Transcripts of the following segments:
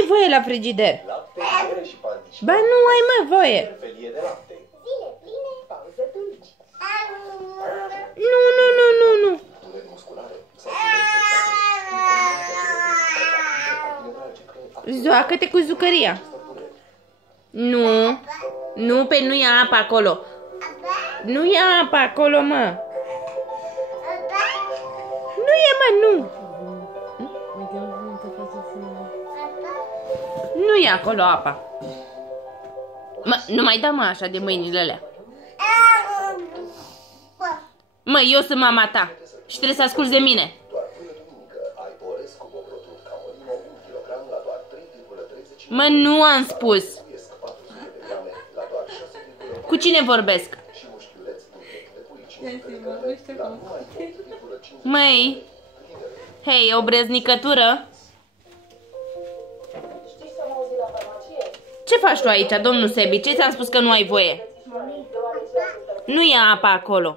ai voie la frigider. Ba nu ai, mă, voie. Nu, nu, nu, nu, nu. Joacă-te cu jucăria. Nu. Nu, pe nu ia apă acolo. Nu ia apă acolo, mă. Nu e, mă, nu. Nu e acolo apa. Mă, nu mai da, mă, așa de mâinile alea. Mă, eu sunt mama ta și trebuie să asculți de mine. Mă, nu am spus. Cu cine vorbesc? Măi, hei, o breznicătură? Ce faci tu aici, domnul Sebi? Ce ți-am spus că nu ai voie? Nu e apa acolo.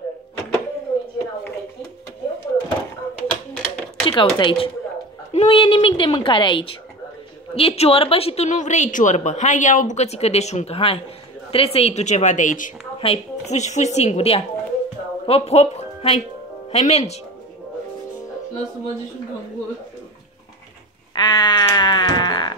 Ce cauți aici? Nu e nimic de mâncare aici. E ciorbă și tu nu vrei ciorbă. Hai, ia o bucățică de șuncă, hai. Trebuie să iei tu ceva de aici. Hai, fugi singur, ia. Hop, hop, hai. Hai, mergi. Lasă-mă de șuncă în gură. Aaaa.